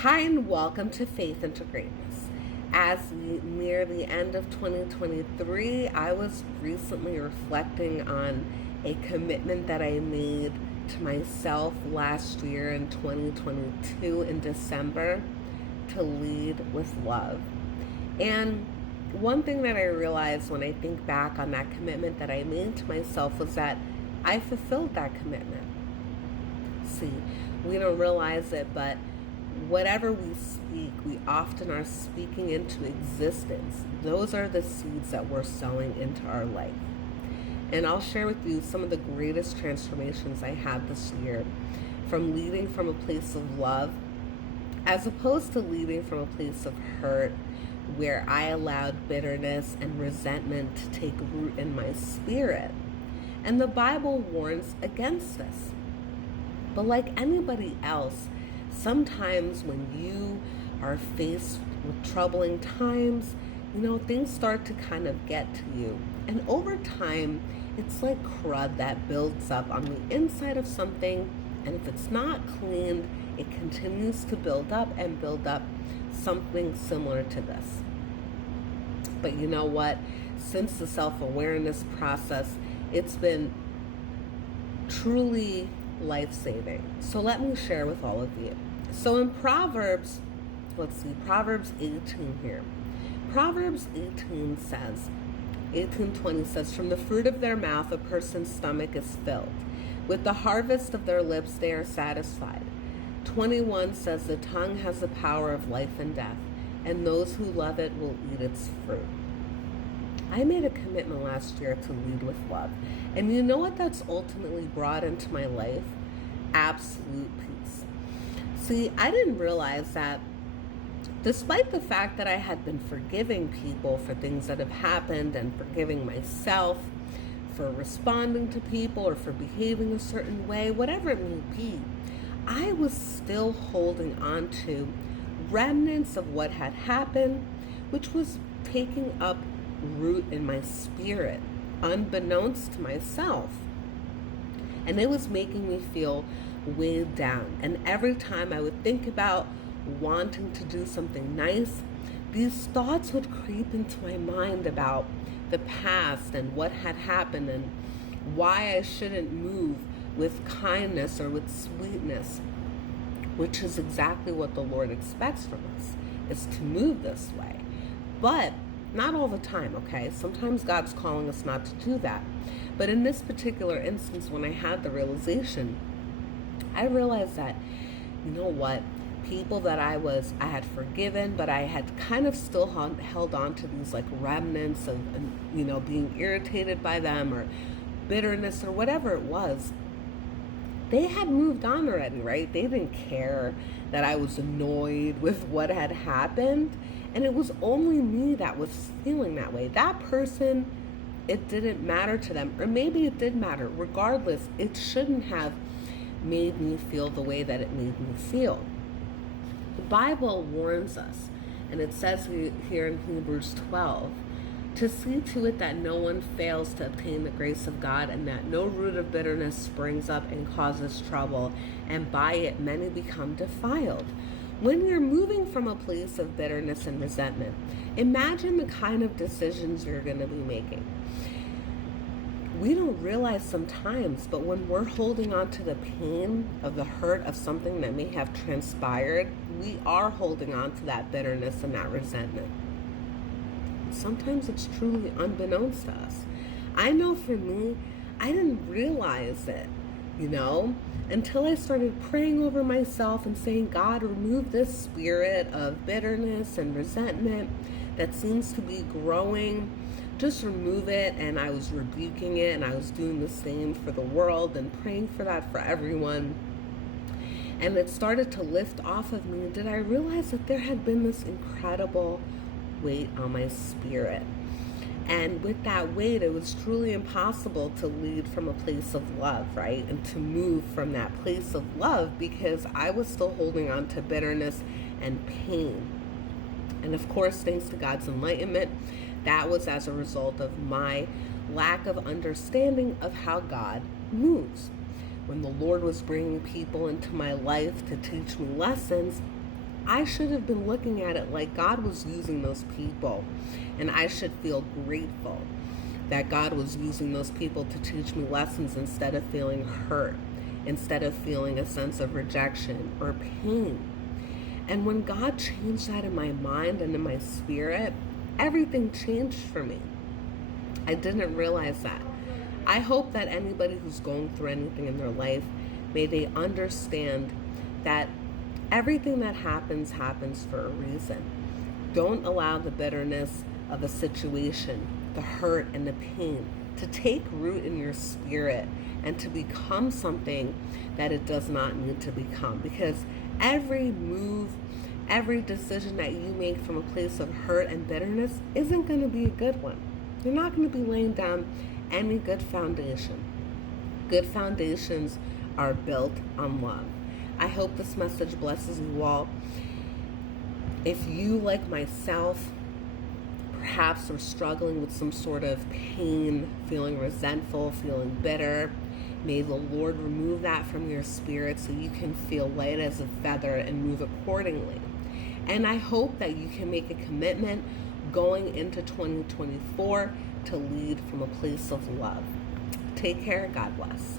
Hi, and welcome to Faith into Greatness. As we near the end of 2023, I was recently reflecting on a commitment that I made to myself last year in 2022 in December to lead with love. And one thing that I realized when I think back on that commitment that I made to myself was that I fulfilled that commitment. See, we don't realize it, but whatever we speak, we often are speaking into existence. Those are the seeds that we're sowing into our life. And I'll share with you some of the greatest transformations I had this year from leading from a place of love as opposed to leading from a place of hurt where I allowed bitterness and resentment to take root in my spirit. And the Bible warns against this. But like anybody else, sometimes when you are faced with troubling times, things start to kind of get to you. And over time, it's like crud that builds up on the inside of something. And if it's not cleaned, it continues to build up and build up something similar to this. But you know what? Since the self-awareness process, it's been truly life-saving. So let me share with all of you. So in Proverbs 18 here. Proverbs 18:20 says, "From the fruit of their mouth a person's stomach is filled. With the harvest of their lips they are satisfied." 21 says, "The tongue has the power of life and death, and those who love it will eat its fruit." I made a commitment last year to lead with love. And you know what that's ultimately brought into my life? Absolute peace. See, I didn't realize that despite the fact that I had been forgiving people for things that have happened and forgiving myself for responding to people or for behaving a certain way, whatever it may be, I was still holding on to remnants of what had happened, which was taking up root in my spirit, unbeknownst to myself. And it was making me feel weighed down. And every time I would think about wanting to do something nice, these thoughts would creep into my mind about the past and what had happened and why I shouldn't move with kindness or with sweetness, which is exactly what the Lord expects from us, is to move this way. But not all the time, okay? Sometimes God's calling us not to do that. But in this particular instance, when I had the realization, I realized that, you know what? People that I had forgiven, but I had kind of still held on to these like remnants of, being irritated by them or bitterness or whatever it was. They had moved on already, right? They didn't care that I was annoyed with what had happened. And it was only me that was feeling that way. That person, it didn't matter to them. Or maybe it did matter. Regardless, it shouldn't have made me feel the way that it made me feel. The Bible warns us, and it says here in Hebrews 12, to see to it that no one fails to obtain the grace of God, and that no root of bitterness springs up and causes trouble, and by it many become defiled. When you're moving from a place of bitterness and resentment, imagine the kind of decisions you're going to be making. We don't realize sometimes, but when we're holding on to the pain of the hurt of something that may have transpired, we are holding on to that bitterness and that resentment. Sometimes it's truly unbeknownst to us. I know for me, I didn't realize it, until I started praying over myself and saying, God, remove this spirit of bitterness and resentment that seems to be growing. Just remove it. And I was rebuking it, and I was doing the same for the world and praying for that for everyone. And it started to lift off of me. Did I realize that there had been this incredible weight on my spirit? And with that weight, it was truly impossible to lead from a place of love, right? And to move from that place of love because I was still holding on to bitterness and pain. And of course, thanks to God's enlightenment, that was as a result of my lack of understanding of how God moves. When the Lord was bringing people into my life to teach me lessons, I should have been looking at it like God was using those people, and I should feel grateful that God was using those people to teach me lessons instead of feeling hurt, instead of feeling a sense of rejection or pain. And when God changed that in my mind and in my spirit, everything changed for me. I didn't realize that. I hope that anybody who's going through anything in their life, may they understand that everything that happens for a reason. Don't allow the bitterness of a situation, the hurt and the pain, to take root in your spirit and to become something that it does not need to become. Because every move, every decision that you make from a place of hurt and bitterness isn't going to be a good one. You're not going to be laying down any good foundation. Good foundations are built on love. I hope this message blesses you all. If you, like myself, perhaps are struggling with some sort of pain, feeling resentful, feeling bitter, may the Lord remove that from your spirit so you can feel light as a feather and move accordingly. And I hope that you can make a commitment going into 2024 to lead from a place of love. Take care. God bless.